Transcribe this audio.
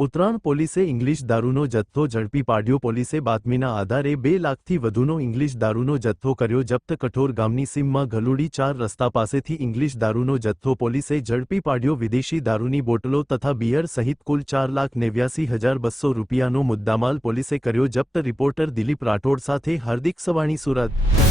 ઉત્તરાયણ પોલીસે ઇંગ્લિશ દારૂનો જથ્થો ઝડપી પાડ્યો. પોલીસે બાતમીના આધારે 2 લાખથી વધુનો ઇંગ્લિશ દારૂનો જથ્થો કર્યો જપ્ત. કઠોર ગામની સીમમાં ગલુડી 4 રસ્તા પાસેથી ઇંગ્લિશ દારૂનો જથ્થો પોલીસે ઝડપી પાડ્યો. વિદેશી દારૂની બોટલો તથા બિયર સહિત કુલ 4,89,200 રૂપિયાનો મુદ્દામાલ પોલીસે કર્યો જપ્ત. રિપોર્ટર દિલીપ રાઠોડ સાથે હાર્દિક સવાણી, સુરત.